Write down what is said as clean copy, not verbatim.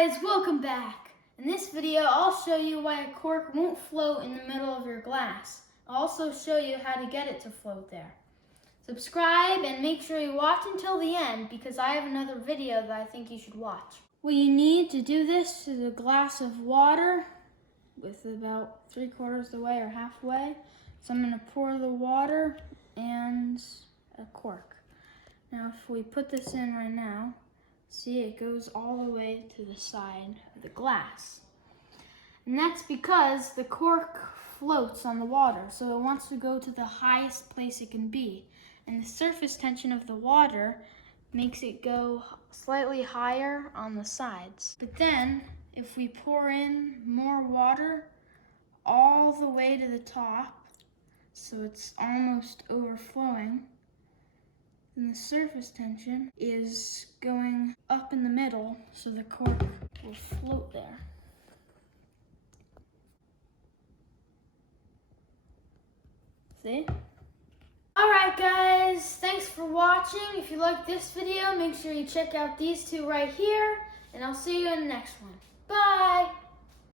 guys, welcome back. In this video, I'll show you why a cork won't float in the middle of your glass. I'll also show you how to get it to float there. Subscribe and make sure you watch until the end because I have another video that I think you should watch. What you need to do this is a glass of water with about 3/4 the way or halfway. So I'm going to pour the water and a cork. Now if we put this in right now, see, it goes all the way to the side of the glass. And that's because the cork floats on the water, so it wants to go to the highest place it can be. And the surface tension of the water makes it go slightly higher on the sides. But then, if we pour in more water all the way to the top, so it's almost overflowing, and the surface tension is going up in the middle, so the cork will float there. See? Alright guys, thanks for watching. If you like this video, make sure you check out these two right here, and I'll see you in the next one. Bye!